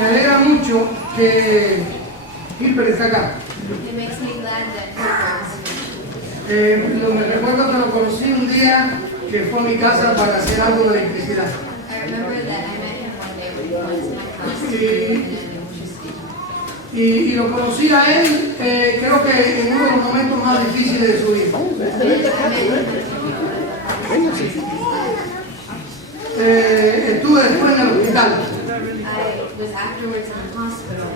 Me alegra mucho que Gilbert está acá. It makes me glad that Gilbert Me recuerdo que lo conocí un día que fue a mi casa para hacer algo de electricidad. I remember that I met him one day when he went to my house and electricity. Y lo conocí a él, creo que en uno de los momentos más difíciles de su vida. Estuve después en el hospital. I was afterwards in the hospital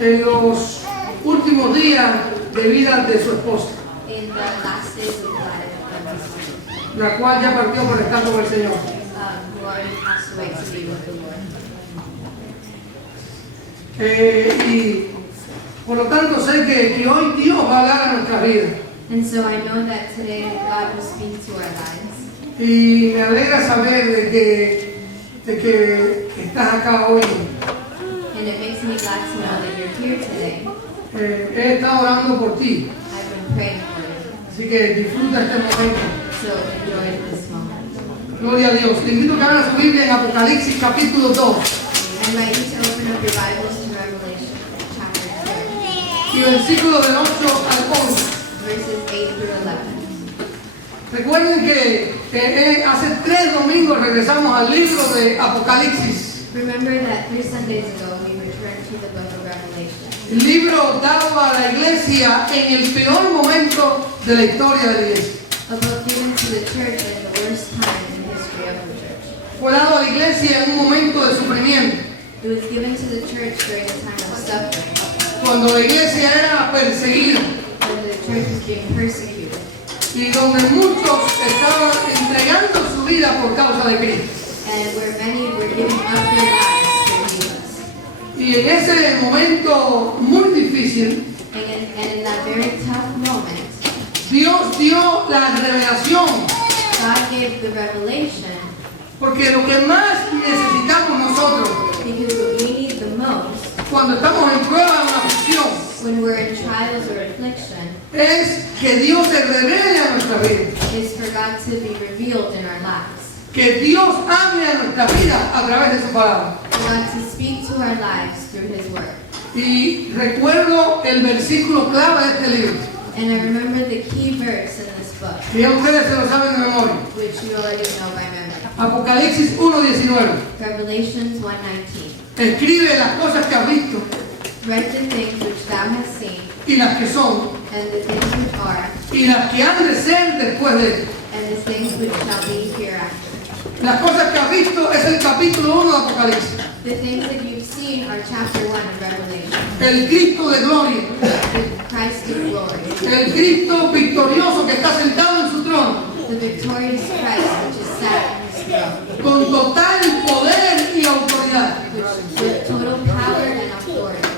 En los últimos días de vida de su esposa, in the last days of life of his wife, la cual ya partió por estar con el Señor. who already passed away to be with the Lord. Y por lo tanto sé que hoy Dios va a hablar a nuestra vida. And so I know that today God will speak to our lives. Y me alegra saber de que estás acá hoy. And it makes me glad to know that you're here today. He estado orando por ti, I've been praying for you. así que disfruta este momento. So enjoy this moment. Gloria a Dios. Te invito a que abras su Biblia en Apocalipsis capítulo 2. I invite you to open up your Bibles to Revelation chapter 2, Y versículos del 8 al 11. verses 8 through 11. Recuerden que hace 3 domingos regresamos al libro de Apocalipsis. Remember that 3 Sundays ago we returned to the book of Revelation. El libro dado a la iglesia en el peor momento de la historia de la iglesia. A book given to the church in the worst time in the history of the church. Fue dado a la iglesia en un momento de sufrimiento, It was given to the church during a time of suffering, cuando la iglesia era perseguida when the church was being persecuted, y donde muchos estaban entregando su vida por causa de Cristo. and where many were giving up their lives for Jesus. Y en ese momento muy difícil, And in that very tough moment, Dios dio la revelación, God gave the revelation, porque lo que más necesitamos nosotros because what we need the most cuando estamos en prueba de una aflicción when we're in trials or affliction es que Dios se revele a nuestra vida, is for God to be revealed in our lives. que Dios hable a nuestra vida a través de su palabra. For God to speak to our lives through His Word. Y recuerdo el versículo clave de este libro, And I remember the key verse in this book, que ya ustedes se lo saben de memoria. which you already know by memory. Apocalipsis 1:19. Revelations 1:19. Escribe las cosas que has visto Write the things which thou hast seen, y las que son and the things which are, y las que han de ser después de esto. and the things which shall be hereafter. Las cosas que has visto es el capítulo 1 de Apocalipsis. The things that you've seen are chapter 1 of Revelation. El Cristo de gloria, The Christ of glory. el Cristo victorioso que está sentado en su trono, The victorious Christ which is sat on His throne. con total poder y autoridad. With total power and authority.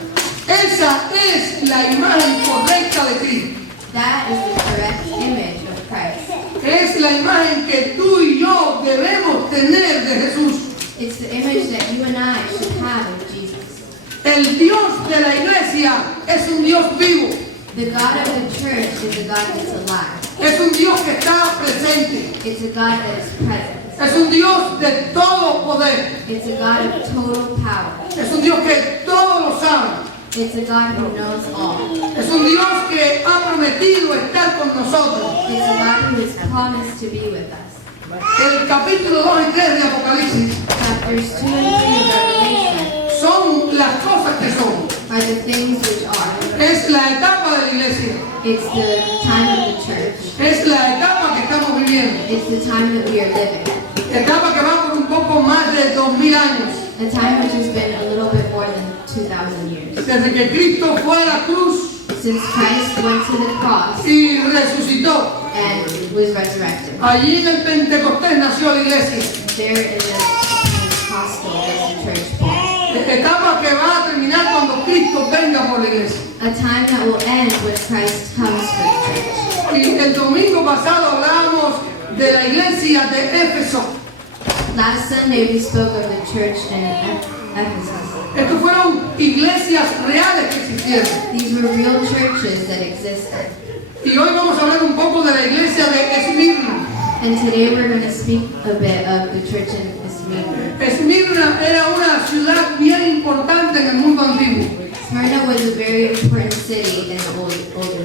Esa es la imagen correcta de Cristo. That is the correct image of Christ. Es la imagen que tú y yo debemos tener de Jesús. It's the image that you and I should have of Jesus. El Dios de la iglesia es un Dios vivo. The God of the church is a God that's alive. Es un Dios que está presente. It's a God that is present. Es un Dios de todo poder. It's a God of total power. Es un Dios que todo lo sabe. It's a God who knows all. Es un Dios que ha prometido estar con nosotros. It's a God who has promised to be with us. El capítulo 2 y 3 de Apocalipsis Chapters 2 and 3 of Revelation son las cosas que son. are the things which are. Es la etapa de la iglesia. It's the time of the church. Es la etapa que estamos viviendo. It's the time that we are living. Etapa que va por un poco más de 2000 años. A time which has been a little bit more than 2,000 years. Desde que Cristo fue a la cruz Since Christ went to the cross y resucitó. and was resurrected. Allí en el Pentecostés nació la iglesia. There in the Pentecostal was the church born. Etapa que va a terminar cuando Cristo venga por la iglesia. A time that will end when Christ comes for the church. Y el domingo pasado hablábamos de la iglesia de Éfeso. Last Sunday we spoke of the church in Ephesus. Estos fueron iglesias reales que existieron. These were real churches that existed. Y hoy vamos a hablar un poco de la iglesia de Esmirna. And today we're going to speak a bit of the church in Smyrna. Esmirna era una ciudad bien importante Smyrna was a very important city in the older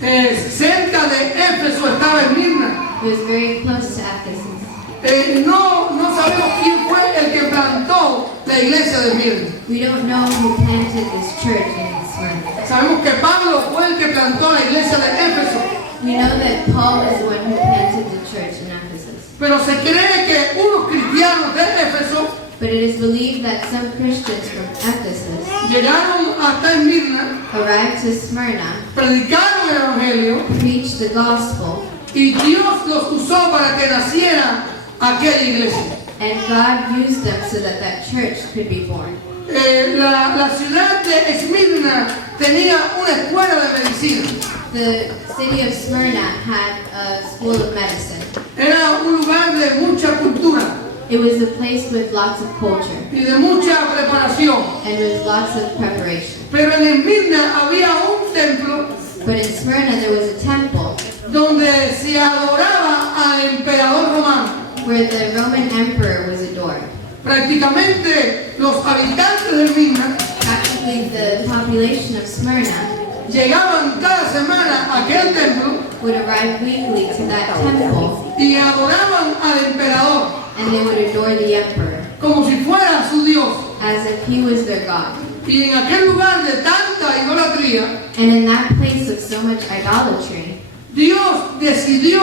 times. Cerca de Éfeso estaba Esmirna. It was very close to Ephesus. No sabemos quién fue el que plantó la iglesia de Esmirna. We don't know who planted this church in Smyrna. Sabemos que Pablo fue el que plantó la iglesia de Éfeso. We know that Paul is the one who planted the church in Ephesus. Pero se cree que unos cristianos de Éfeso But it is believed that some Christians from Ephesus llegaron hasta Esmirna, arrived to Smyrna, predicaron el evangelio preached the gospel, y Dios los usó para que naciera aquella iglesia. and God used them so that that church could be born. La ciudad de Esmirna tenía una escuela de medicina. The city of Smyrna had a school of medicine. Era un lugar de mucha cultura It was a place with lots of culture y de mucha preparación. and with lots of preparation. Pero en Esmirna había un templo But in Smyrna there was a temple donde se adoraba al emperador romano. where the Roman emperor was adored. Prácticamente los habitantes de Esmirna Practically the population of Smyrna llegaban cada semana a aquel templo would arrive weekly to that temple y adoraban al emperador and they would adore the emperor como si fuera su Dios. as if he was their God. Y en aquel lugar de tanta idolatría, And in that place of so much idolatry, Dios decidió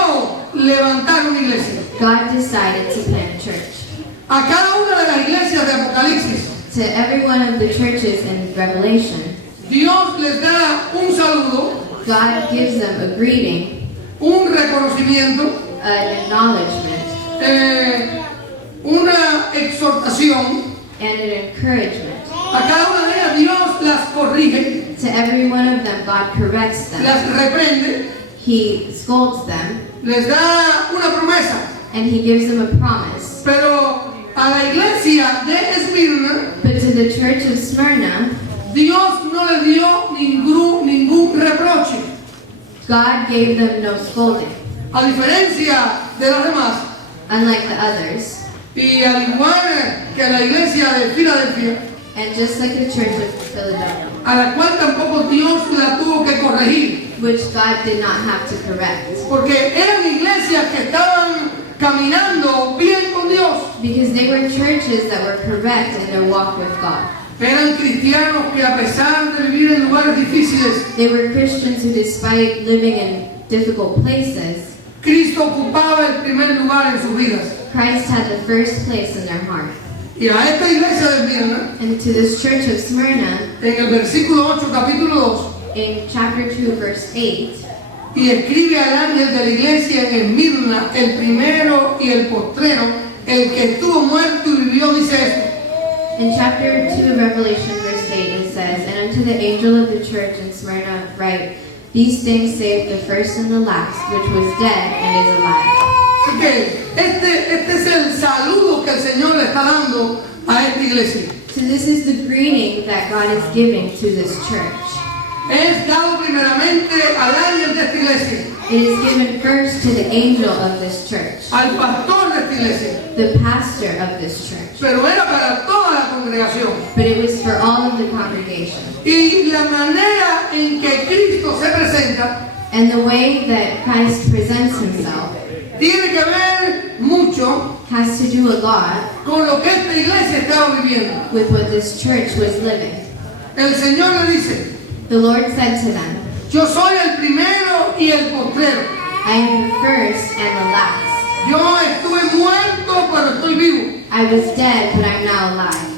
levantar una iglesia. God decided to plant a church. A cada una de las iglesias de Apocalipsis, To every one of the churches in Revelation, Dios les da un saludo, God gives them a greeting, un reconocimiento, an acknowledgement, una exhortación. and an encouragement. A cada una de ellas Dios las corrige, To every one of them, God corrects them. las reprende, He scolds them, les da una promesa. and He gives them a promise. Pero a la iglesia de Esmirna, But to the church of Smyrna, Dios no le dio ningún reproche. God gave them no scolding, A diferencia de las demás, unlike the others. y al igual que la iglesia de Filadelfia, And just like the church of Philadelphia, a la cual tampoco Dios la tuvo que corregir, which God did not have to correct. porque eran iglesias que estaban caminando bien con Dios, Because they were churches that were correct in their walk with God. eran cristianos que a pesar de vivir en lugares difíciles, They were Christians who, despite living in difficult places, Cristo ocupaba el primer lugar en sus vidas. Christ had the first place in their heart. Y a esta iglesia de Esmirna, And to this church of Smyrna, en el versículo 8, capítulo 2, in chapter 2, verse 8, y escribe al ángel de la iglesia en Esmirna, el primero y el postrero, el que estuvo muerto y vivió, dice esto: in chapter 2 of Revelation, verse 8, it says, And unto the angel of the church in Smyrna write, These things saith the first and the last, which was dead and is alive. Así que este es el saludo que el Señor le está dando a esta iglesia. So this is the greeting that God is giving to this church. Es dado primeramente al ángel de esta iglesia, It is given first to the angel of this church, al pastor de esta iglesia, the pastor of this church, pero era para toda la congregación. but it was for all of the congregation. Y la manera en que Cristo se presenta And the way that Christ presents himself tiene que ver mucho has to do a lot con lo que esta iglesia estaba viviendo. with what this church was living. El Señor le dice: The Lord said to them, yo soy el primero y el postrero. I am the first and the last. Yo estuve muerto, pero estoy vivo. I was dead, but I'm now alive.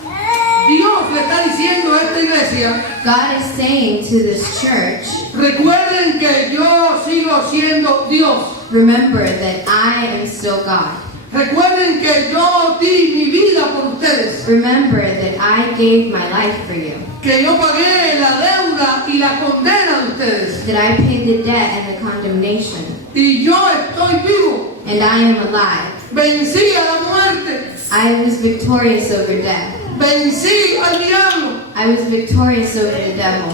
Dios le está diciendo a esta iglesia: God is saying to this church, recuerden que yo sigo siendo Dios. remember that I am still God. Recuerden que yo di mi vida por ustedes. Remember that I gave my life for you. Que yo pagué la deuda y la condena de ustedes. That I paid the debt and the condemnation. Y yo estoy vivo. And I am alive. Vencí a la muerte. I was victorious over death. Vencí al diablo. I was victorious over the devil.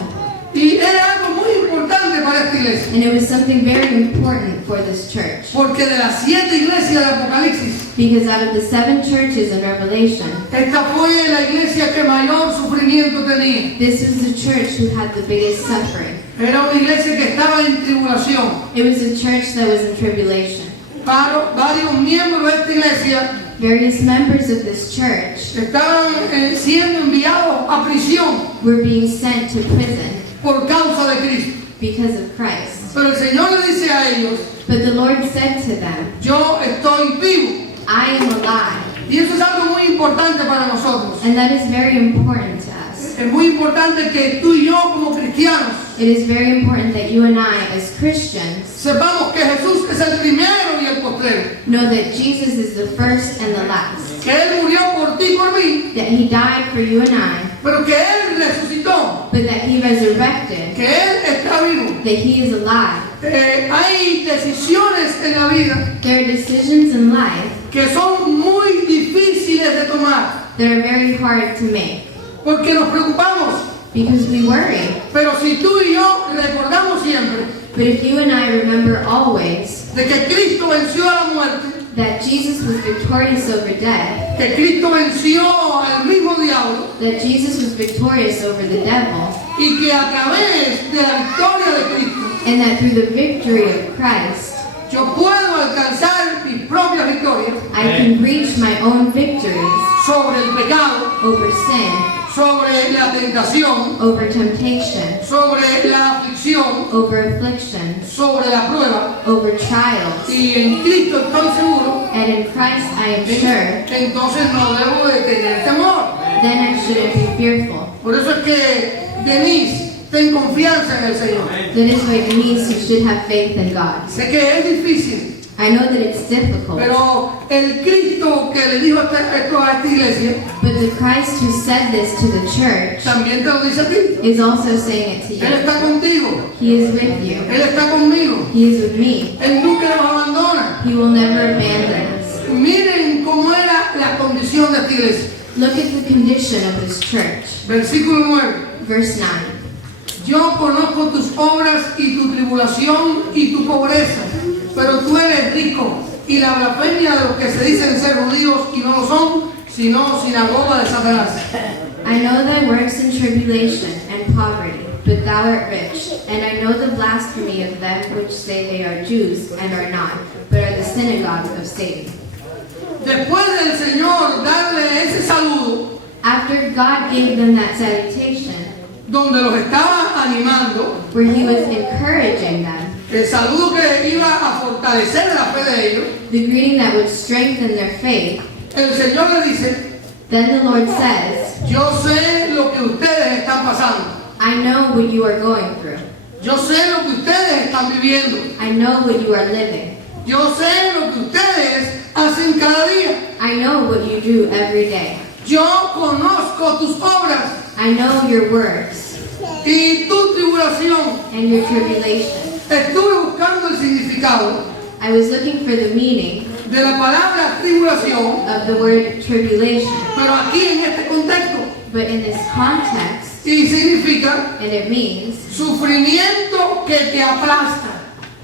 Y era algo muy importante para esta iglesia. And it was something very important for this church. Porque de las 7 iglesias de Apocalipsis, Because out of the 7 churches in Revelation, esta fue la iglesia que mayor sufrimiento sufrimiento tenía. This was the church who had the biggest suffering. Era una iglesia que estaba en tribulación. It was a church that was in tribulation. Varios miembros de esta iglesia Various members of this church estaban siendo enviados a prisión were being sent to prison por causa de Cristo. because of Christ. Pero el Señor le dice a ellos, But the Lord said to them, yo estoy vivo. I am alive. Y eso es algo muy importante para nosotros. And that is very important to us. Es muy importante que tú y yo como cristianos It is very important that you and I, as Christians, sepamos que Jesús es el primero y el postrero. know that Jesus is the first and the last. Que Él murió por ti y por mí, That He died for you and I, pero que Él resucitó, but that He resurrected, que Él está vivo. that He is alive. Hay decisiones en la vida There are decisions in life que son muy difíciles de tomar, that are very hard to make porque nos preocupamos. because we worry. Pero si tú y yo recordamos siempre But if you and I remember always de que Cristo venció a la muerte, that Jesus was victorious over death, que Cristo venció al mismo diablo, that Jesus was victorious over the devil, y que a través de la victoria de Cristo and that through the victory of Christ, yo puedo alcanzar mis propias victorias I can reach my own victories sobre el pecado, over sin, sobre la tentación, over temptation, sobre la aflicción, over afflictions, sobre la prueba. over trials. Y en Cristo estoy seguro, And in Christ I am sure, entonces no debo de tener temor. then I shouldn't be fearful. Por eso es que, Denise, ten confianza en el Señor. That is why it means you should have faith in God. Sé que es difícil, I know that it's difficult, pero el Cristo que le dijo esto a esta iglesia, but the Christ who said this to the church también te lo dice a ti. is also saying it to Él you. está contigo, He is with you. Él está conmigo, He is with me. Él nunca nos abandona. He will never abandon us. Miren cómo era la condición de esta iglesia. Look at the condition of this church. Versículo 9. Verse 9. Yo conozco tus obras y tu tribulación y tu pobreza, pero tú eres rico, y la blasfemia de los que se dicen ser judíos y no lo son, sino sinagoga de Satanás. I know thy works in tribulation and poverty, but thou art rich. And I know the blasphemy of them which say they are Jews and are not, but are the synagogue of Satan. Después del Señor darle ese saludo, After God gave them that salutation, donde los estaba animando, where he was encouraging them, el saludo que iba a fortalecer la fe de ellos, the greeting that would strengthen their faith, el Señor le dice, then the Lord says, yo sé lo que ustedes están pasando, I know what you are going through. yo sé lo que ustedes están viviendo, I know what you are living. yo sé lo que ustedes hacen cada día, I know what you do every day. yo conozco tus obras I know your works y tu tribulación. and your tribulation. Estuve buscando el significado I was looking for the meaning de la palabra tribulación, of the word tribulation, pero aquí en este contexto, but in this context, y significa and it means sufrimiento que te aplasta.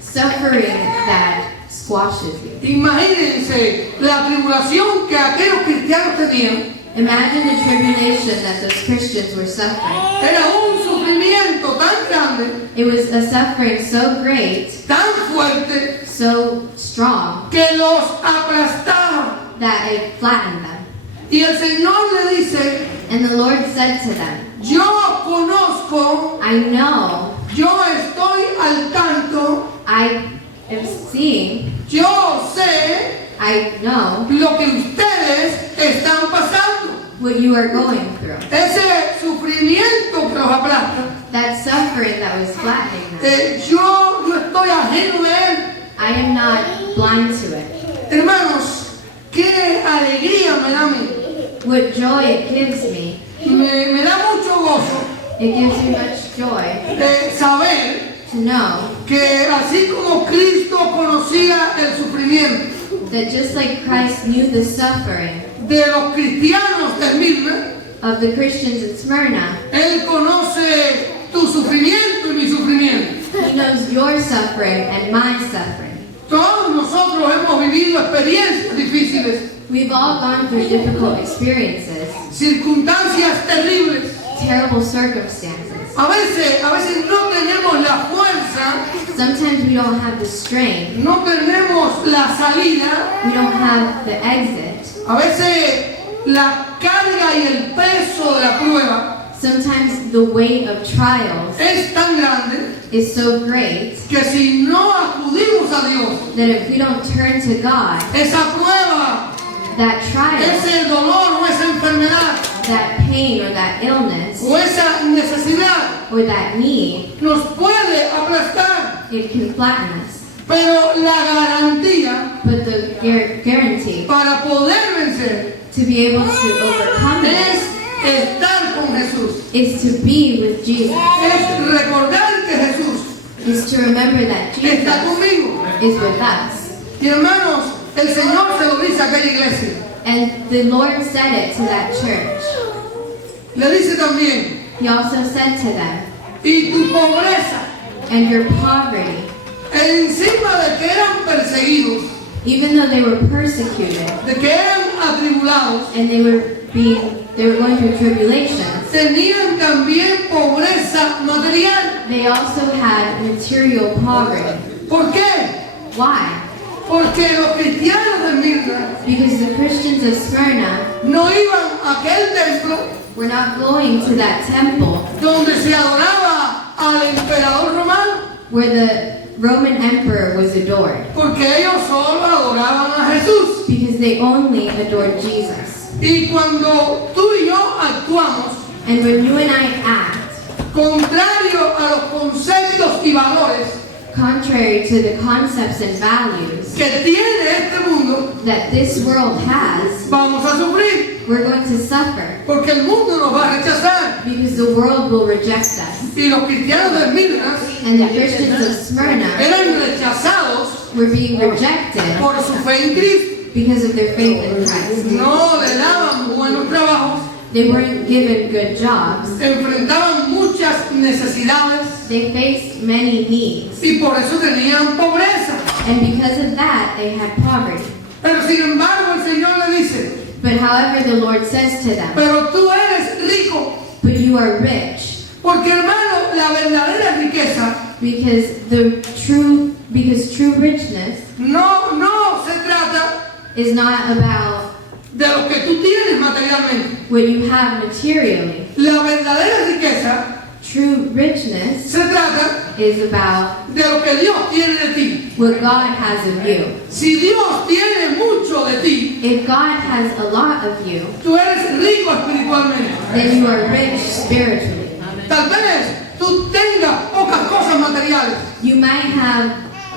suffering that squashes you. Imagínense la tribulación que aquellos cristianos tenían. Imagine the tribulation that those Christians were suffering. Era un sufrimiento tan grande, It was a suffering so great, tan fuerte, so strong, que los aplastaba. that it flattened them. Y el Señor le dice, And the Lord said to them, yo conozco, I know, yo estoy al tanto, I am seeing, yo sé I know lo que ustedes están pasando. what you are going through. Ese sufrimiento que los aplasta, That suffering that was flattening them. yo no estoy ajeno de él. I am not blind to it. Hermanos, qué alegría me da a mí. What joy it gives me. Me da mucho gozo It gives me much joy de saber to know que así como Cristo conocía el sufrimiento that just like Christ knew the suffering de los cristianos de Esmirna, of the Christians in Smyrna, Él conoce tu sufrimiento y mi sufrimiento. He knows your suffering and my suffering. Todos nosotros hemos vivido experiencias difíciles, We've all gone through difficult experiences, circunstancias terribles, terrible circumstances. A veces no tenemos la fuerza, Sometimes we don't have the strength. no tenemos la salida, We don't have the exit. a veces la carga y el peso de la prueba Sometimes the weight of trials es tan grande is so great que si no acudimos a Dios, that if we don't turn to God, esa prueba, that trial, ese dolor o esa enfermedad that pain or that illness o esa necesidad or that need, nos puede aplastar. it can flatten us. Pero la garantía But the guarantee para poder vencer to be able to overcome es it estar con Jesús, is to be with Jesus, es recordar que Jesús is to remember that está Jesus conmigo. is with us. Y hermanos, el Señor se lo dice a aquella iglesia. And the Lord said it to that church. Le dice también, He also said to them, y tu pobreza, and your poverty, encima de que eran perseguidos, even though they were persecuted de que eran atribulados, and they were going through tribulations, tenían también pobreza material. they also had material poverty. ¿Por qué? Why? Porque los cristianos de Mirna Because the Christians of Smyrna no iban a aquel templo were not going to that temple donde se adoraba al emperador romano, where the Roman emperor was adored, porque ellos solo adoraban a Jesús. because they only adored Jesus. Y cuando tú y yo actuamos And when you and I act contrario a los conceptos y valores contrary to the concepts and values que tiene este mundo, that this world has, vamos a sufrir, we're going to suffer, porque el mundo nos va a rechazar. because the world will reject us. Y los cristianos de Mirna And the Christians of Smyrna eran rechazados were being rejected por su fe en Cristo. because of their faith in Christ. No le daban buenos trabajos, They weren't given good jobs. enfrentaban muchas necesidades They faced many needs. y por eso tenían pobreza. And because of that, they had poverty. Pero sin embargo el Señor le dice, But however, the Lord says to them, pero tú eres rico, but you are rich, porque hermano, la verdadera riqueza because true richness no se trata is not about de lo que tú tienes materialmente. what you have materially. La verdadera riqueza True richness se trata is about de lo que Dios tiene de ti. what God has of you. Si Dios tiene mucho de ti, If God has a lot of you, tú eres rico espiritualmente. then you are rich spiritually. Tal vez tú tengas pocas cosas materiales. You might have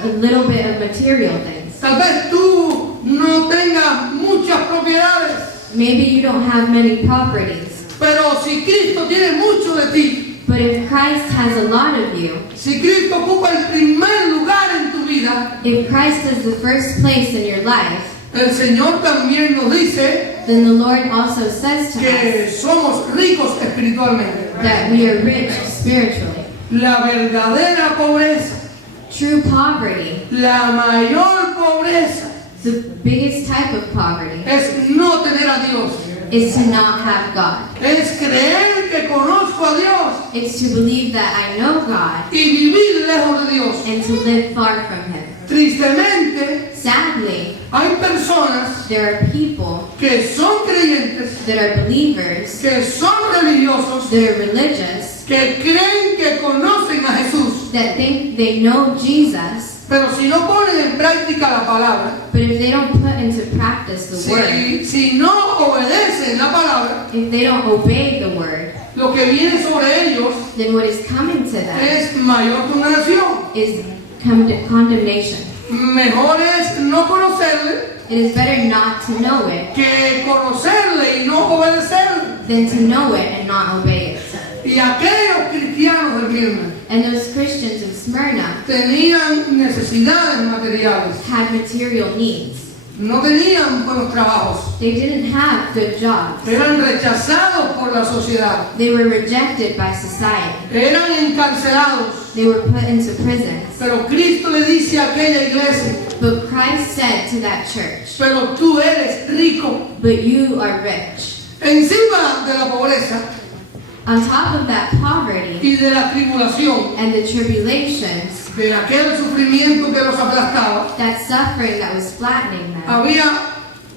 a little bit of material things. Tal vez tú no tengas muchas propiedades. Maybe you don't have many properties. Pero si Cristo tiene mucho de ti, But if Christ has a lot of you, si Cristo ocupa el primer lugar en tu vida, if Christ is the first place in your life, el Señor también nos dice then the Lord also says to us que somos ricos espiritualmente. that we are rich spiritually. La verdadera pobreza, True poverty, la mayor pobreza, the biggest type of poverty, es no tener a Dios. is to not have God. Es creer que conozco a Dios It's to believe that I know God y vivir lejos de Dios. and to live far from Him. Tristemente, Sadly, hay personas there are people que son creyentes, that are believers, que son religiosos, that are religious, que creen que conocen a Jesús, that think they know Jesus, pero si no ponen en práctica la palabra, but if they don't put into practice the word, si no obedecen la palabra, if they don't obey the word, lo que viene sobre ellos then what is coming to them es mayor condenación. is condemnation. Mejor es no conocerle It is better not to know it que conocerle y no obedecerle. than to know it and not obey it. Y aquellos cristianos de Mirna And those Christians in Smyrna tenían necesidades materiales, had material needs. no tenían buenos trabajos, They didn't have good jobs. eran rechazados por la sociedad, They were rejected by society. eran encarcelados. They were put into prisons. Pero Cristo le dice a aquella iglesia, But Christ said to that church, pero tú eres rico. but you are rich. Encima de la pobreza On top of that poverty y de la tribulación, and the tribulations, de aquel sufrimiento que los aplastaba, that suffering that was flattening them, había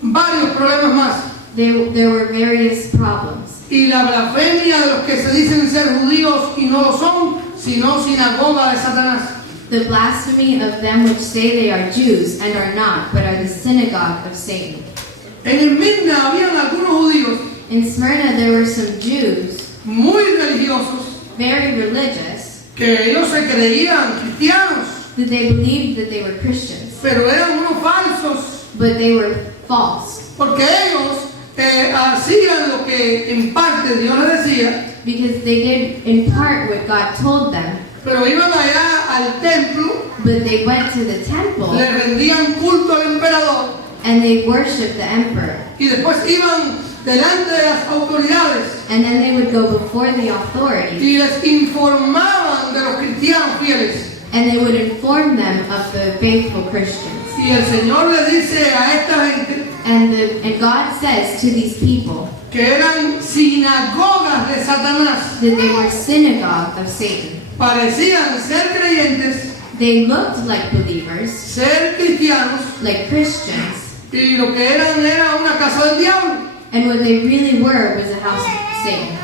varios problemas más. there were various problems. Y la blasfemia de los que se dicen ser judíos y no lo son, sino sinagoga de Satanás. The blasphemy of them which say they are Jews and are not, but are the synagogue of Satan. En Esmirna habían algunos judíos In Smyrna there were some Jews, muy religiosos, very religious, que ellos se creían cristianos, that they believed that they were Christians, pero eran unos falsos, but they were false, porque ellos hacían lo que en parte Dios les decía, because they did in part what God told them, pero iban allá al templo, but they went to the temple le rendían culto al emperador and they worshipped the emperor. y después iban delante de las autoridades And then they would go before the authorities y les informaban de los cristianos fieles. and they would inform them of the faithful Christians. Y el Señor le dice a esta gente And God says to these people que eran sinagogas de Satanás, that they were synagogue of Satan. parecían ser creyentes, They looked like believers, ser cristianos, like Christians, y lo que eran era una casa del diablo. and what they really were was a house of Satan.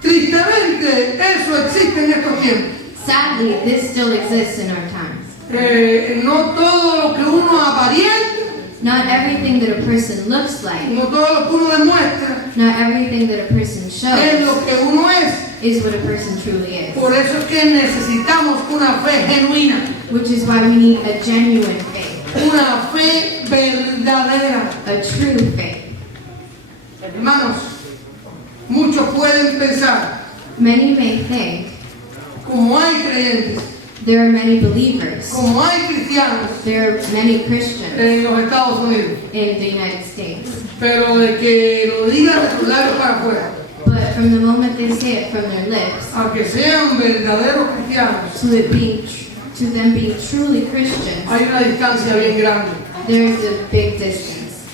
Tristemente, eso existe en estos tiempos. Sadly, this still exists in our times. No todo lo que uno aparenta, Not everything that a person looks like, no todo lo que uno demuestra, not everything that a person es shows lo que uno es. is what a person truly is. Por eso es que necesitamos una fe genuina, Which is why we need a genuine faith, una fe verdadera. a true faith. Hermanos, muchos pueden pensar, Many may think como hay creyentes, there are many believers, como hay cristianos there are many Christians en los Estados Unidos, in the United States. pero de que lo digan de sus labios para afuera, But from the moment they say it from their lips, a que sean verdaderos cristianos, to them being truly Christians, hay una distancia bien grande. there is a big distance.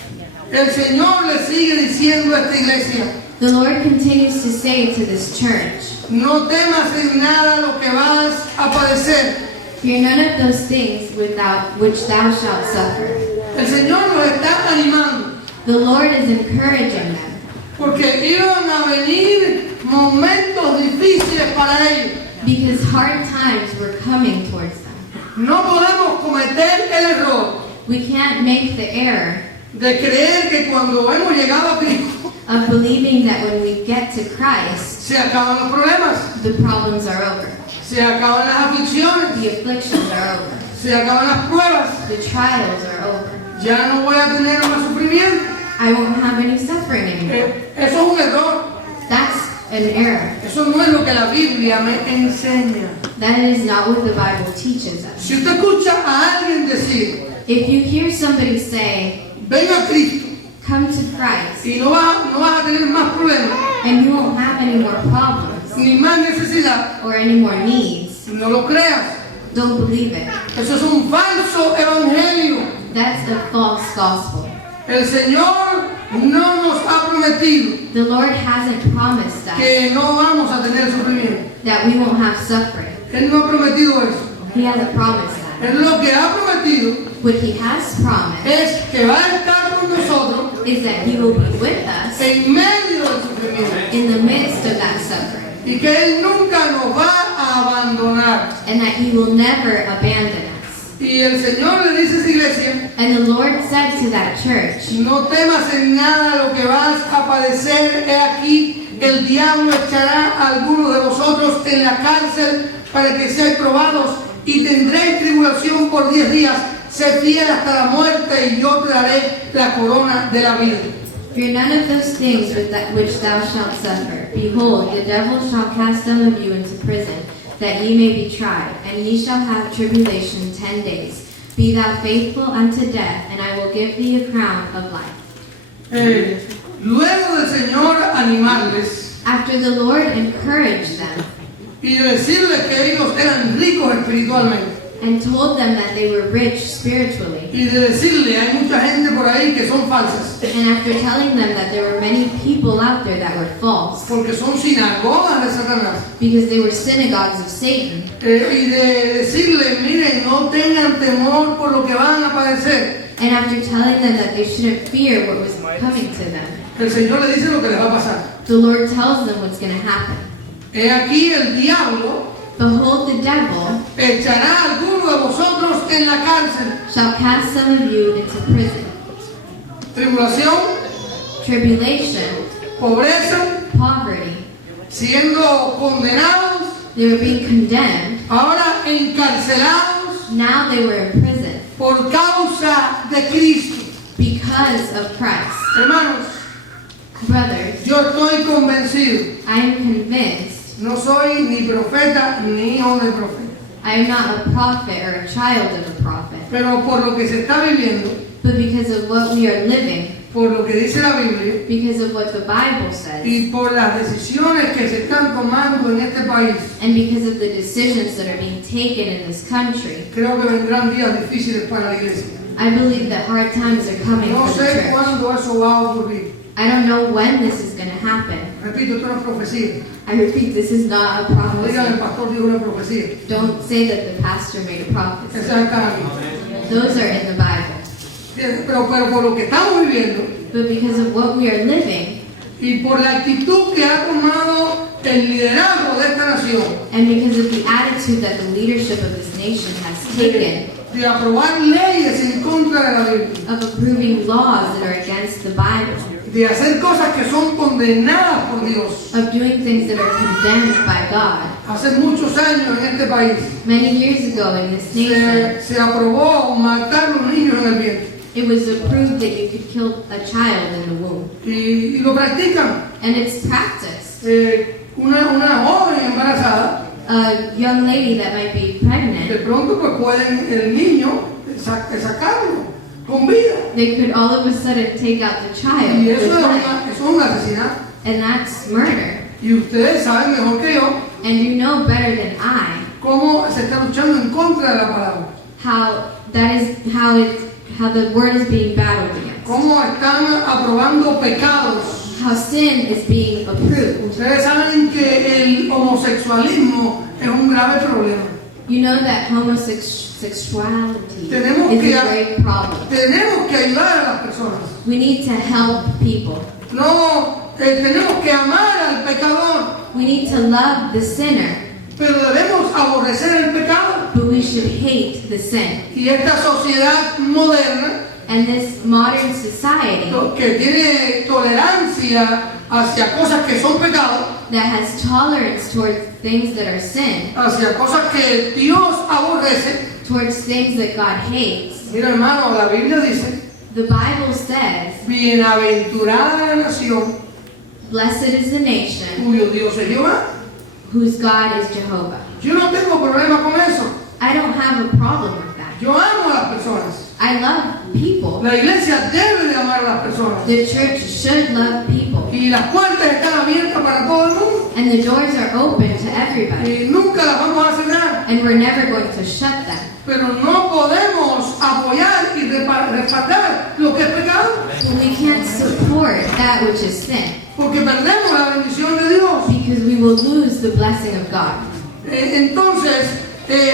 El Señor le sigue diciendo a esta iglesia, The Lord continues to say to this church, no temas en nada lo que vas a padecer. fear none of those things without which thou shalt suffer. El Señor nos está animando, The Lord is encouraging them, porque iban a venir momentos difíciles para ellos. because hard times were coming towards them. No podemos cometer el error We can't make the error de creer que cuando hemos llegado a Cristo of believing that when we get to Christ, se acaban los problemas, the problems are over, se acaban las aflicciones, the afflictions are over, se acaban las pruebas, the trials are over. ya no voy a tener más sufrimiento. I won't have any suffering anymore. Eso es un error. That's an error. Eso no es lo que la Biblia me enseña. That is not what the Bible teaches us. Si usted escucha a alguien decir, If you hear somebody say, ven a Cristo come to Christ, y no vas a tener más problemas, and you won't have any more problems ni más necesidad, or any more needs, no lo creas. don't believe it. Eso es un falso evangelio. That's a false gospel. El Señor no nos ha prometido The Lord hasn't promised us que no vamos a tener sufrimiento. that we won't have suffering. Él no ha prometido eso. He hasn't promised that. Él lo que ha prometido What He has promised es que va a estar con nosotros is that He will be with us en medio del sufrimiento in the midst of that suffering, y que Él nunca nos va a abandonar. and that He will never abandon us. Y el Señor le dice a esa iglesia, And the Lord said to that church, no temas en nada lo que vas a padecer. He aquí, el diablo echará a algunos de vosotros en la cárcel para que seáis probados y tendréis tribulación por 10 días. Sé fiel hasta la muerte y yo te daré la corona de la vida. fear none of those things which thou shalt suffer. Behold, the devil shall cast some of you into prison, that ye may be tried, and ye shall have tribulation 10 days. Be thou faithful unto death, and I will give thee a crown of life. Luego del Señor animarles After the Lord encouraged them y decirles que ellos eran ricos espiritualmente, and told them that they were rich spiritually. y de decirle, hay mucha gente por ahí que son falsas, And after telling them that there were many people out there that were false, porque son sinagogas de Satanás, because they were synagogues of Satan, y de decirle, miren, no tengan temor por lo que van a padecer. and after telling them that they shouldn't fear what was coming to them, El Señor le dice lo que les va a pasar. the Lord tells them what's going to happen. He aquí el diablo Behold, the devil echará a alguno de vosotros en la cárcel. shall cast some of you into prison. Tribulación, Tribulation, pobreza, poverty. siendo condenados, They were being condemned. ahora encarcelados Now they were in prison por causa de Cristo. because of Christ. Hermanos, Brothers, yo estoy convencido, I am convinced no soy ni profeta ni hijo de profeta, I am not a prophet or a child of a prophet, pero por lo que se está viviendo, but because of what we are living, por lo que dice la Biblia because of what the Bible says, y por las decisiones que se están tomando en este país, and because of the decisions that are being taken in this country, creo que vendrán días difíciles para la iglesia. I believe that hard times are coming No for the sé church. cuándo eso va a ocurrir. I don't know when this is going to happen. Repito, esto no es profecía. I repeat, this is not a No digan el prophecy. pastor dijo una profecía. Don't say that the pastor made a prophecy. Esas están aquí. Those are in the Bible. Pero por lo que estamos viviendo But because of what we are living, y por la actitud que ha tomado el liderazgo de esta nación and because of the attitude that the leadership of this nation has taken de aprobar leyes en contra de la Biblia, of approving laws that are against the Bible, de hacer cosas que son condenadas por Dios. of doing things that are condemned by God. Hace muchos años en este país Many years ago in this nation, se aprobó matar a los niños en el vientre it was approved that you could kill a child in the womb. y lo practican. And it's practiced. Una joven embarazada, A young lady that might be de pregnant, pronto pues pueden el niño sacarlo con vida. they could all of a sudden take out the child Y eso with es, life. eso es un asesinato. And that's murder. Y ustedes saben mejor que yo And you know better than I cómo se está luchando en contra de la palabra. how that is how the word is being battled against. Cómo están aprobando pecados. How sin is being approved. Ustedes saben que el homosexualismo es un grave problema. You know that homosexuality Tenemos is que- a great problem. Tenemos que ayudar a las personas. We need to help people. No, tenemos que amar al pecador, We need to love the sinner, pero debemos aborrecer el pecado. but we should hate the sin. Y esta sociedad moderna And this modern society que tiene tolerancia hacia cosas que son pecados, that has tolerance towards things that are sin, hacia cosas que Dios aborrece. towards things that God hates. Mira, hermano, la Biblia dice, The Bible says, bienaventurada la nación blessed is the nation cuyo Dios es Jehová. whose God is Jehovah. Yo no tengo problema con eso. I don't have a problem with that. Yo amo a las personas. I love people. La iglesia debe de amar a las personas. The church should love people. Y las puertas están abiertas para todo el mundo. And the doors are open to everybody. Y nunca las vamos a cerrar. And we're never going to shut them. Pero no podemos apoyar y respaldar lo que es pecado. But we can't support that which is sin, Porque perdemos la bendición de Dios. because we will lose the blessing of God. Entonces,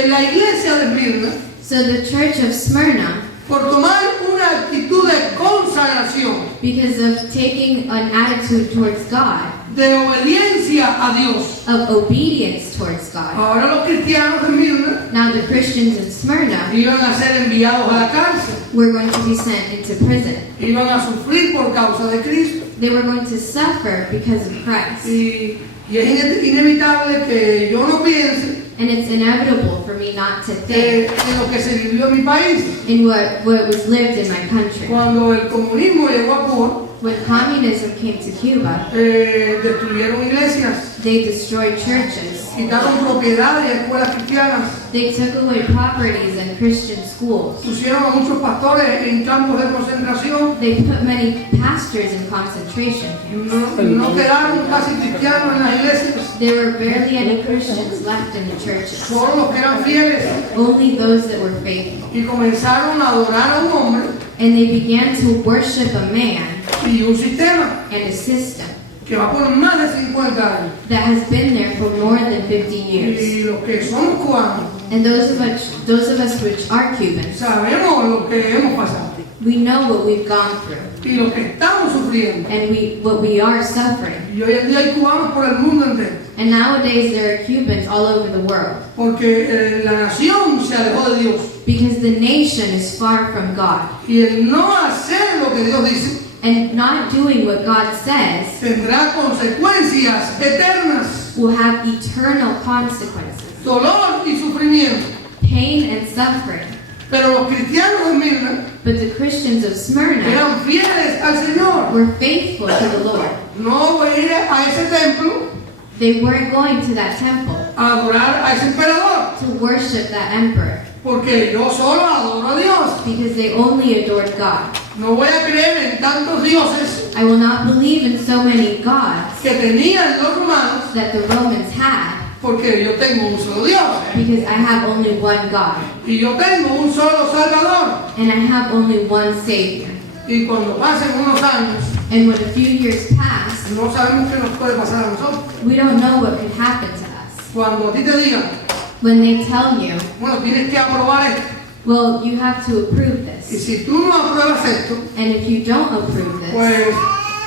la iglesia de Esmirna, So the church of Smyrna, por tomar una actitud de consagración, because of taking an attitude towards God, de obediencia a Dios. of obedience towards God, Ahora los cristianos de Esmirna now the Christians in Smyrna iban a ser enviados a la cárcel, were going to be sent into prison. iban a sufrir por causa de Cristo. They were going to suffer because of Christ. Y es inevitable que yo no piense And it's inevitable for me not to que think en lo que se vivió en mi país. in what was lived in my country. Cuando el comunismo llegó a Cuba, When communism came to Cuba, destruyeron iglesias, they destroyed churches. quitaron propiedades y escuelas cristianas, They took away properties and Christian schools. pusieron a muchos pastores en campos de concentración, They put many pastors in concentration camps. no quedaron casi cristianos en las iglesias, There were barely any Christians left in the churches, solo los que eran fieles, only those that were faithful. y comenzaron a adorar a un hombre And they began to worship a man y un sistema and a system que va por más de 50 años. that has been there for more than 50 years. Y los que somos cubanos And those of us which are Cubans, sabemos lo que hemos pasado we know what we've gone through y lo que estamos sufriendo. and what we are suffering. Y hoy en día hay cubanos por el mundo entero, And nowadays there are Cubans all over the world porque la nación se alejó de Dios. because the nation is far from God. Y el no hacer lo que Dios dice And not doing what God says tendrá consecuencias eternas, will have eternal consequences, dolor y sufrimiento. pain and suffering. Pero los cristianos de Mirna But the Christians of Smyrna eran fieles al Señor. were faithful to the Lord. No voy a ir a ese templo They weren't going to that temple a adorar a ese emperador, to worship that emperor porque yo solo adoro a Dios. because they only adored God. No voy a creer en tantos dioses I will not believe in so many gods que tenían los romanos, that the Romans had porque yo tengo un solo Dios. because I have only one God Y yo tengo un solo Salvador. and I have only one Savior. Y cuando pasen unos años, And when a few years pass, no sabemos qué nos puede pasar a nosotros. we don't know what could happen to us. Cuando a ti te digan, When they tell you, bueno, tienes que aprobar esto. well, you have to approve Y this. si tú no apruebas esto, And if you don't approve this, pues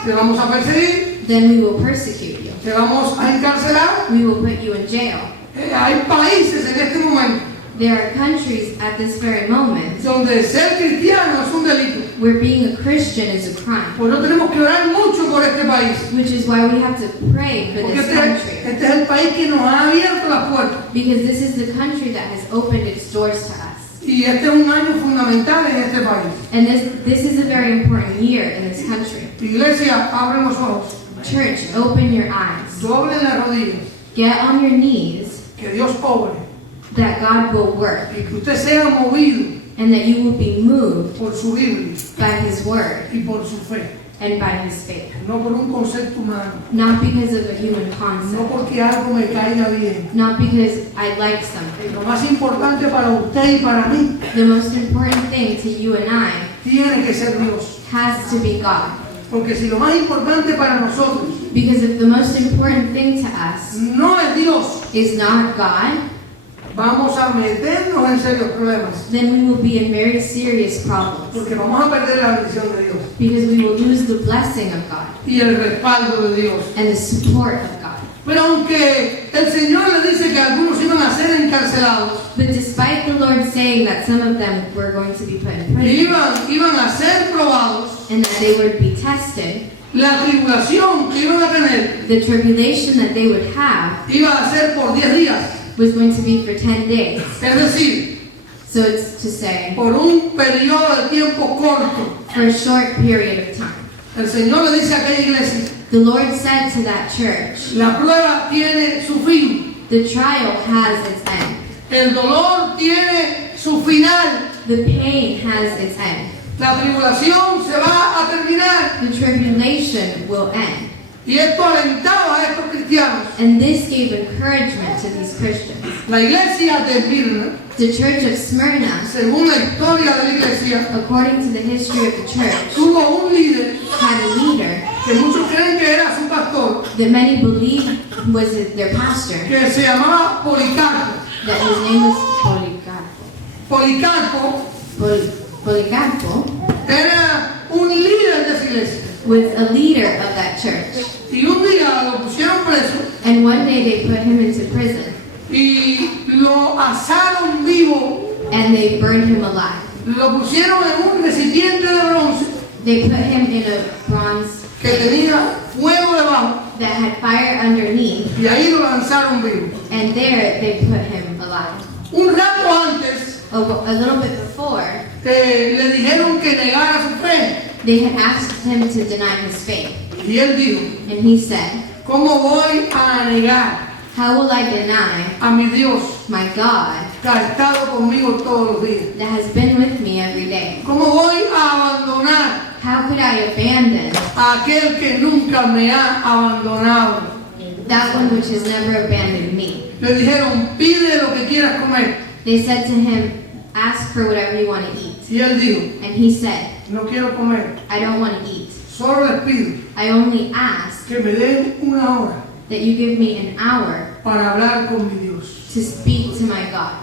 te vamos a perseguir, then we will persecute you. te vamos a encarcelar. We will put you in jail. Hay países en este momento There are countries at this very moment donde ser cristiano es un delito. where being a Christian is a crime, Por eso tenemos que orar mucho por este país. which is why we have to pray for Porque this country. este es el país que nos ha abierto las puertas. Because this is the country that has opened its doors to us. Y este es un año fundamental en este país. And this is a very important year in this country. Iglesia, abren los ojos, Church, open your eyes. doblen las rodillas, Get on your knees que Dios obre that God will work y que usted sea movido and that you will be moved por su Biblia by His Word y por su fe, and by His faith. no por un concepto humano, Not because of a human no concept. porque algo me caiga bien. Not because I like something. Lo más importante para usted y para mí The most important thing to you and I tiene que ser Dios. has to be God. Porque si lo más importante para nosotros Because if the most important thing to us no es Dios, is not God, vamos a meternos en serios problemas. then we will be in very serious problems. Porque vamos a perder la bendición de Dios Because we will lose the blessing of God y el respaldo de Dios. and the support of God. Pero aunque el Señor le dice que algunos iban a ser encarcelados, But despite the Lord saying that some of them were going to be put in y prison iban a ser probados, and that they would be tested, la tribulación que iban a tener the tribulation that they would have iba a ser por 10 días. was going to be for 10 days. Es decir, So it's to say, por un periodo de tiempo corto. for a short period of time. El Señor le dice a aquella iglesia, The Lord said to that church, la prueba tiene su fin, the trial has its end. el dolor tiene su final, The pain has its end. la tribulación se va a terminar. The tribulation will end. Y esto alentaba a estos cristianos. And this gave encouragement to these Christians. La iglesia de Mirna, The church of Smyrna, según la historia de la iglesia, according to the history of the church, tuvo un líder had a leader que muchos creen que era su pastor, that many believe was their pastor, que se llamaba Policarpo. that his name was Policarpo. Policarpo Policarpo era un líder de esa iglesia. was a leader of that church. Y un día lo pusieron preso And one day they put him into prison y lo asaron vivo. and they burned him alive. Lo pusieron en un recipiente de bronce They put him in a bronze que tenía fuego debajo that had fire underneath, y ahí lo lanzaron vivo. and there they put him alive. Un rato antes A little bit before, le dijeron que negara su fe. They had asked him to deny his faith, Y él dijo, and he said, ¿cómo voy a negar how will I deny a mi Dios my God que ha estado conmigo todos los días? that has been with me every day? ¿Cómo voy a abandonar How could I abandon a aquel que nunca me ha abandonado? that one which has never abandoned me? Le dijeron, pide lo que quieras comer. They said to him, ask for whatever you want to eat. Y él dijo, And he said, no quiero comer, I don't want to eat. solo les pido I only ask que me den una hora that you give me an hour para hablar con mi Dios. to speak to my God.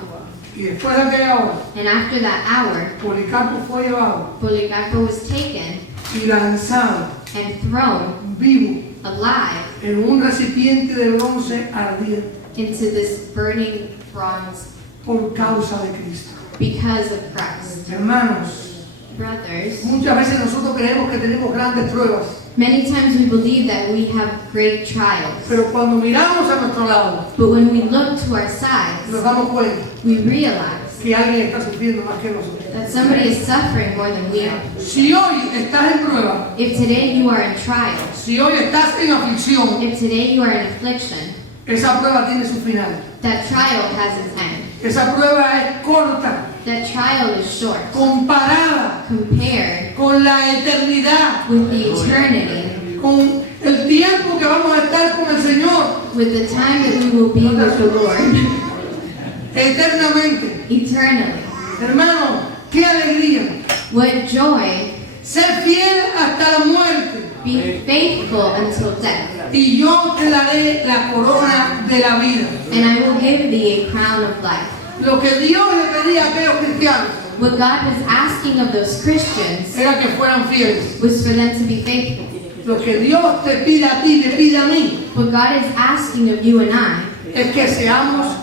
Y después de aquella hora, And after that hour, Policarpo fue llevado Polycarpo was taken y lanzado and thrown vivo alive en un recipiente de bronce ardiente into this burning bronze por causa de Cristo. because of Christ. Hermanos, Brothers, muchas veces nosotros creemos que tenemos grandes pruebas, many times we believe that we have great trials, pero cuando miramos a nuestro lado, but when we look to our nos sides, damos cuenta we realize que alguien está sufriendo más que nosotros. that somebody is suffering more than we are. Si hoy estás en prueba, If today you are in trial, si hoy estás en aflicción, if today you are in affliction, esa prueba tiene su final. that trial has its end. Esa prueba es corta, That trial is short comparada compared con la eternidad, with the eternity, con el tiempo que vamos a estar con el Señor with the time that we will be with the Lord eternamente. eternally. Hermano, qué alegría What joy, ser fiel hasta la muerte. be faithful until death, Y yo te daré la corona de la vida. and I will give thee a crown of life. Lo que Dios le pedía a aquellos cristianos What God was asking of those Christians era que fueran fieles. was for them to be faithful. Lo que Dios te pide a ti, le pide a mí, What God is asking of you and I es que seamos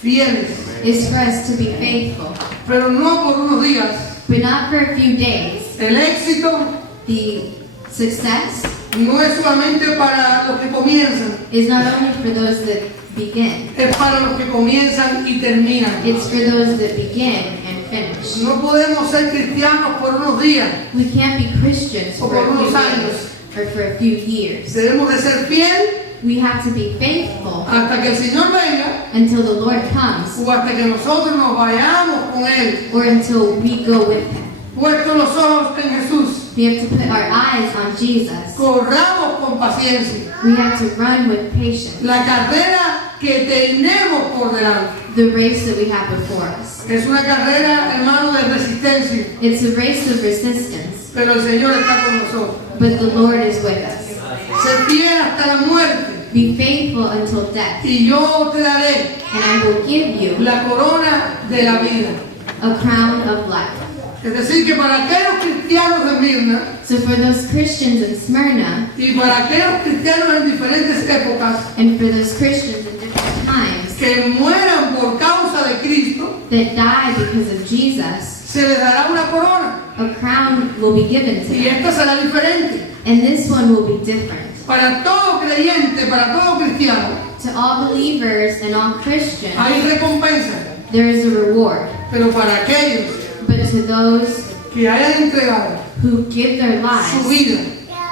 fieles. is for us to be faithful, Pero no por unos días. but not for a few days. El éxito The success no es solamente para los que comienzan, is not only for those that begin, es para los que comienzan y terminan. it's for those that begin and finish. No podemos ser cristianos por unos días. We can't be Christians O for a por few unos años. days or for a few years. Debemos de ser fiel We have to be faithful hasta que el Señor venga until the Lord comes o hasta que nosotros nos vayamos con Él. or until we go with Him. Puestos los ojos en Jesús, We have to put our eyes on Jesus. corramos con paciencia We have to run with patience la carrera que tenemos por delante. the race that we have before us. Es una carrera, hermano, de resistencia, It's a race of resistance, pero el Señor está con nosotros. but the Lord is with us. Ser fiel hasta la muerte Be faithful until death, y yo te daré and I will give you la corona de la vida. a crown of life. Es decir, que para aquellos cristianos de Mirna So for those Christians in Smyrna, y para aquellos cristianos en diferentes épocas and for those Christians in different times que mueran por causa de Cristo, that die because of Jesus, se les dará una corona a crown will be given to y them. esta será diferente. And this one will be different. Para todo creyente, para todo cristiano, To all believers and all Christians, hay recompensa, there is a reward. pero para aquellos But to those que hayan entregado who give their su lives, vida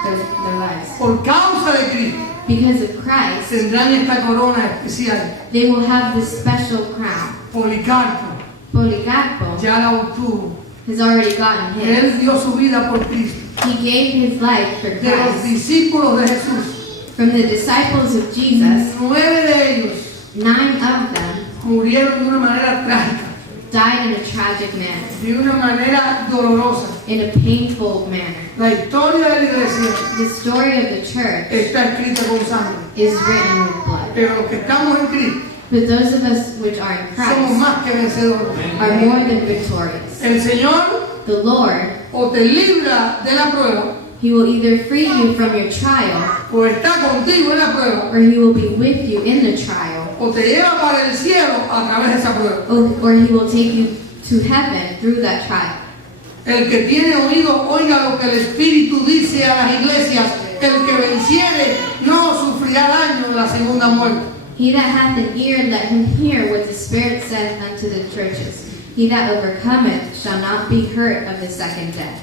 their lives por causa de Cristo, because of Christ, tendrán esta corona especial. they will have this special crown. Policarpo Polycarpo ya la obtuvo. has already gotten his. Él dio su vida por Cristo. He gave his life for De los Christ. discípulos de Jesús, From the disciples of Jesus, 9 de ellos 9 of them murieron de una manera trágica, died in a tragic manner, de una manera dolorosa. in a painful manner. La historia de la iglesia The story of the church está escrita con sangre, is written with blood. pero los que estamos en Cristo But those of us which are in somos Christ más que vencedores. are more than victorious. El Señor The Lord, o te libra de la prueba He will either free you from your trial, o está contigo en la prueba or He will be with you in the trial, o te lleva para el cielo a través de esa prueba. or He will take you to heaven through that trial. El que tiene oído, oiga lo que el Espíritu dice a las iglesias. El que venciere no sufrirá daño en la segunda muerte. He that hath an ear, let him hear what the Spirit saith unto the churches. He that overcometh shall not be hurt of the second death.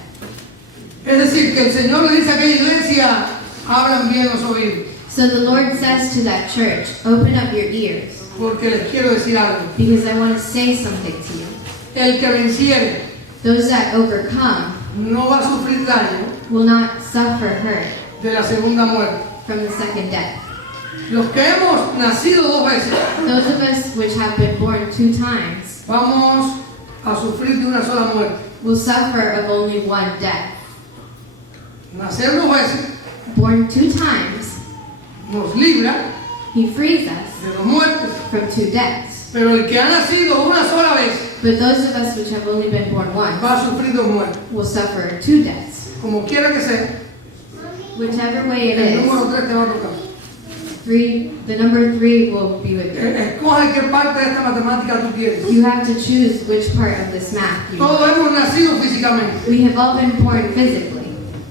Es decir, que el Señor le dice a aquella iglesia, abran bien los oídos, So the Lord says to that church, open up your ears, porque les quiero decir algo. because I want to say something to you. El que venciere Those that overcome no va a sufrir daño will not suffer hurt de la segunda muerte. from the second death. Los que hemos nacido dos veces, Those of us which have been born 2 times vamos a sufrir de una sola muerte. will suffer of only one death. Nacer dos veces Born 2 times, nos libra He frees us de dos muertes, from 2 deaths. pero el que ha nacido una sola vez But those of us which have only been born once va a sufrir dos muertes. will suffer 2 deaths. Como quiera que sea, Whichever way it el is, número 3 te va a tocar. the number 3 will be with you. Escoge qué parte de esta matemática tú quieres. You have to choose which part of this math you want. Todos hemos nacido físicamente. We have all been born physically.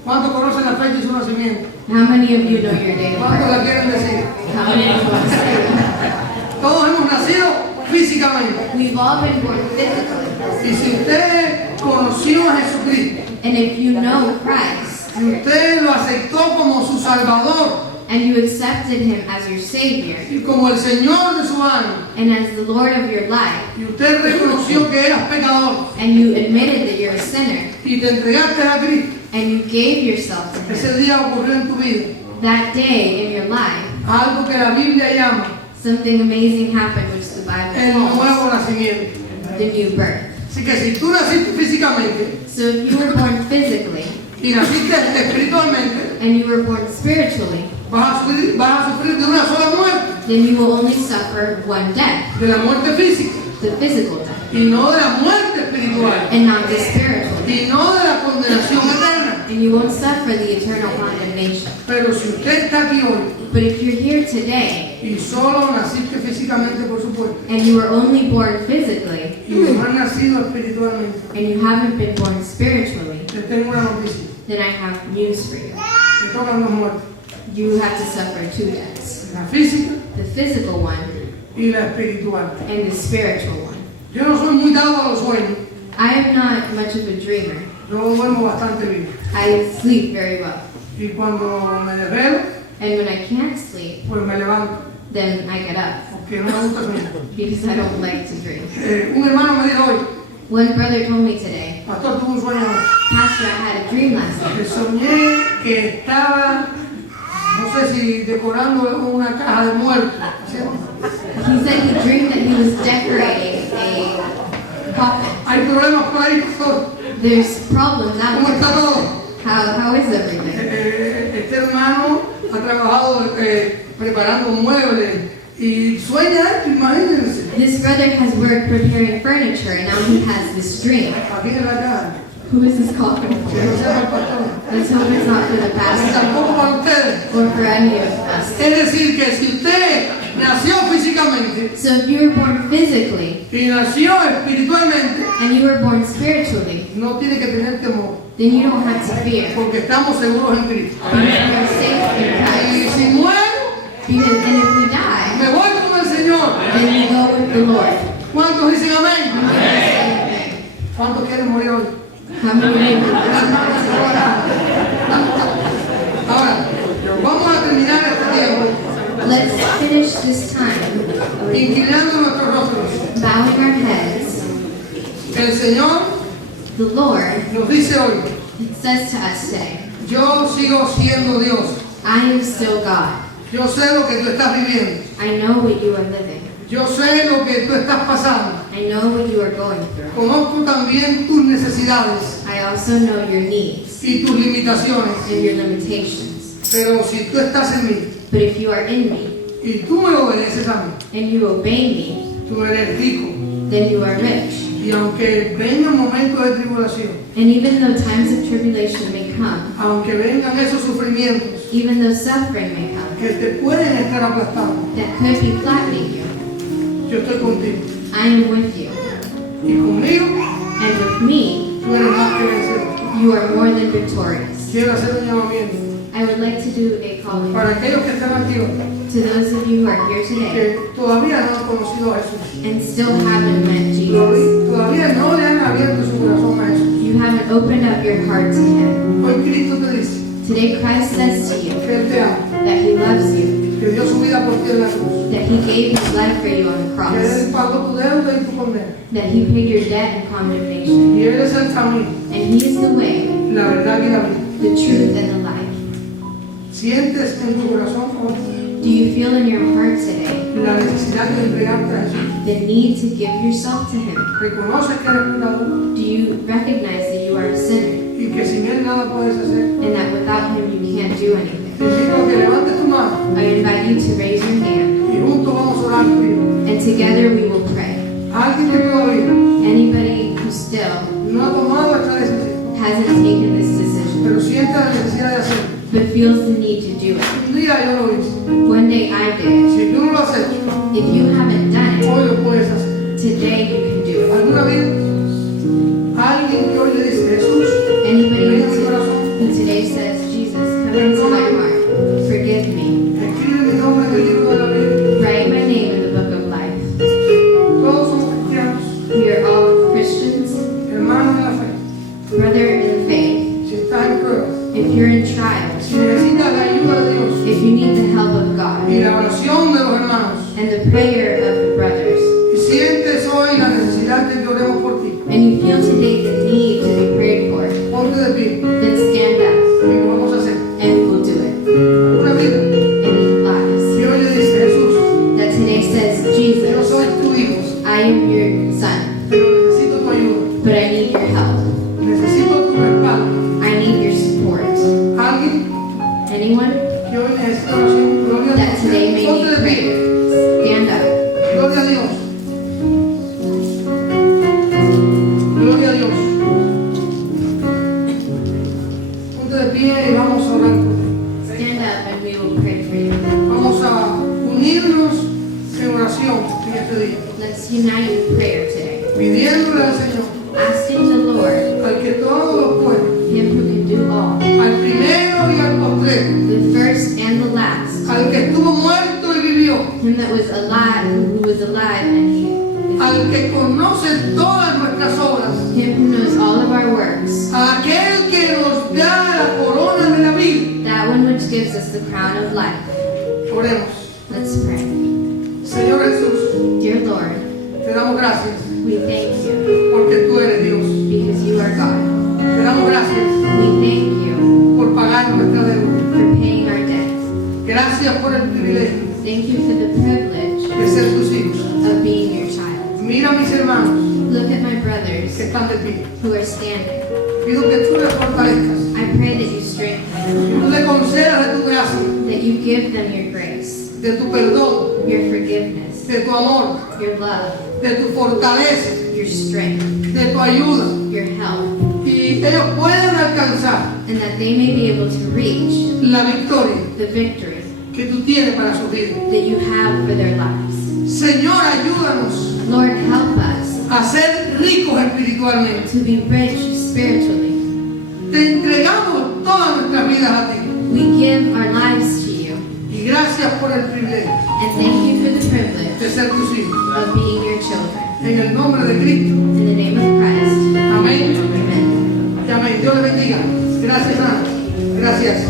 ¿Cuántos conocen la fecha de su nacimiento? How many of you know your date of ¿Cuántos la birth? quieren decir? How many of you want to say Todos hemos nacido físicamente. it? We've all been born physically. Y si usted conoció a Jesucristo, And if you know Christ, si usted lo aceptó como su Salvador and you accepted Him as your Savior, y como el Señor de su alma, and as the Lord of your life, y usted reconoció que eras pecador and you admitted that you're a sinner, y te entregaste a Cristo, and you gave yourself to Him, ese día ocurrió en tu vida that day in your life, algo que la Biblia llama something amazing happened, which the Bible el calls nuevo nacimiento. the new birth. Así que si tú naciste físicamente So if you were born physically, y naciste espiritualmente, and you were born spiritually, vas a sufrir de una sola muerte, then you will only suffer one death, de la muerte física, the physical death, y no de la muerte espiritual, and not the spiritual death. y no de la condenación eterna. And you won't suffer the eternal condemnation. Pero si usted está aquí hoy But if you're here today, y solo naciste físicamente, por supuesto, and you were only born physically, y no has nacido espiritualmente, and you haven't been born spiritually, te tengo una noticia. then I have news for you. Te tocan dos muertes, You have to suffer 2 deaths, la física the physical one y la espiritual. and the spiritual one. Yo no soy muy dado a los sueños, I am not much of a dreamer. yo duermo bastante bien. I sleep very well. Y cuando me desvelo, And when I can't sleep, pues me levanto, then I get up porque no me gusta soñar. because I don't like to dream. Un hermano me dijo hoy, One brother told me today, pastor, tuve un sueño anoche, Pastor, I had a dream last night. que soñé que estaba, no sé si decorando una caja de muertos, ¿cierto? He said he dreamed that he was decorating a coffin. Hay problemas por ahí, pastor. There's problems out ¿Cómo está there. todo? How is everything? Este hermano ha trabajado preparando muebles y sueña esto, imagínense, This brother has worked preparing furniture and now he has this dream. aquí en la caja, Who is this coffin que no for? sea el pastor, Let's hope it's not for the ni pastor tampoco para ustedes. or for any of us. Es decir, que si usted nació físicamente So if you were born physically y nació espiritualmente, and you were born spiritually, no tiene que tener temor, then you don't have to fear porque estamos seguros en Cristo. because you're safe in Y Christ. si muero, Because, and if we die, me voy con el Señor. then you go with the Lord. ¿Cuántos dicen amén? Amen. ¿Cuántos quieren morir hoy? How many of you? Ahora, vamos a terminar este tiempo Let's finish this time inclinando nuestros rostros. bowing our heads. El Señor The Lord nos dice hoy, says to us today, yo sigo siendo Dios. I am still God. Yo sé lo que tú estás viviendo. I know what you are living. Yo sé lo que tú estás pasando. I know what you are going through. Conozco también tus necesidades I also know your needs y tus limitaciones. and your limitations. Pero si tú estás en mí But if you are in me y tú me obedeces a mí, and you obey me, tú eres rico. then you are rich. Y aunque vengan momentos de tribulación, And even though times of tribulation may come, aunque vengan esos sufrimientos even though suffering may come, que te pueden estar aplastando, that could be flattening you, yo estoy contigo. I am with you. Y conmigo And with me, tú eres más que vencedor. you are more than victorious. Quiero hacer un llamamiento I would like to do a calling para aquellos que están aquí hoy, to those of you who are here today que todavía no han conocido a Jesús. and still haven't met Jesus. Todavía no le han abierto su corazón a Jesús. You You haven't opened up your heart to Him. Hoy Cristo te dice Today Christ says to you que Él te ama, that He loves you, que dio su vida por ti en la cruz, that He gave His life for you on the que cross, Él pagó tu deuda y tu condena. that He paid your debt and condemnation, Y Él es el camino, and He is the way, la verdad y la vida. the truth, and the life. ¿Sientes en tu corazón ahora Do you feel in your heart today la necesidad de entregarte a Jesús? the need to give yourself to Him? ¿Reconoces que eres pecador Do you recognize that you are a sinner y que sin Él nada puedes hacer? and that without Him you can't do anything? Te invito a que levantes tu mano I invite you to raise your hand, y juntos vamos a orar por ti. and together we will pray. Alguien que todavía Anybody who still no ha tomado esta decisión, hasn't taken this decision pero siente la necesidad de hacerlo. but feels the need to do it. Un día yo lo hice. One day I did it. Si tú no lo has hecho, If you haven't done it, hoy lo puedes hacer. today you can do it. ¿Alguna vez alguien que hoy le dice Jesús, Anybody ven a mi who corazón, today says, Jesus, come into my heart, forgive me, escribe mi nombre en el libro de la vida? write my name in the book of life. Todos somos cristianos, We are all Christians, hermanos en la fe. brother in faith. Si estás en pruebas, If you're in trials, si necesitas la ayuda de Dios if you need the help of God y la oración de los hermanos, and the prayer of the brothers, y sientes hoy la necesidad de que oremos por ti, and you feel today the need to be prayed for, ponte de pie then stand up y lo vamos a hacer. and we will do it. Una vida Any lives que hoy le dice Jesús, that today says, yo Jesus, soy tu hijo, I am your son, pero necesito tu ayuda, but I need your help. necesito tu respaldo. I need your support. Alguien Anyone que hoy necesita oración, gloria a that today may Dios. Ponte need de pie, prayer, stand up. gloria a Dios. Gloria a Dios. Ponte de pie y vamos a orar por ti. Stand up and we will pray for you. Vamos a unirnos en oración en este día, Let's unite in prayer today, pidiéndole al Señor, asking the Lord, al que todo lo puede, Him who can do all, al primero y al postrero, the first and the last, al que estuvo muerto y vivió, Him that was alive, who was alive and He is, al que conoce todas nuestras obras, Him who knows all of our works, a aquel que nos da la corona de la vida. that one which gives us the crown of life. Oremos. Let's pray. Señor Jesús, Dear Lord, te damos gracias we thank you porque tú eres Dios. because you are God. Te damos gracias We thank you por pagar nuestra deuda. for paying our debts. Gracias por el privilegio Thank you for the privilege de ser tus hijos. of being your child. Mira a mis hermanos Look at my brothers que están de pie. who are standing. Pido que tú les fortalezcas, I pray that you strengthen them, que tú les concedas de tu gracia, that you give them your grace, de tu perdón, your forgiveness, de tu amor, your love, de tu fortaleza, your strength, de tu ayuda. your help, Y ellos puedan alcanzar and that they may be able to reach la victoria the victory que tú tienes para su vida. that you have for their lives. Señor, ayúdanos Lord, help us a ser ricos espiritualmente. to be rich spiritually. Te entregamos todas nuestras vidas a ti. We give our lives to you, Y gracias por el privilegio and thank you for the privilege de ser tus hijos. of being your children. En el nombre de Cristo. In the name of Christ, Amén. amen. Y amén. Dios le bendiga. Gracias, Ana. Gracias.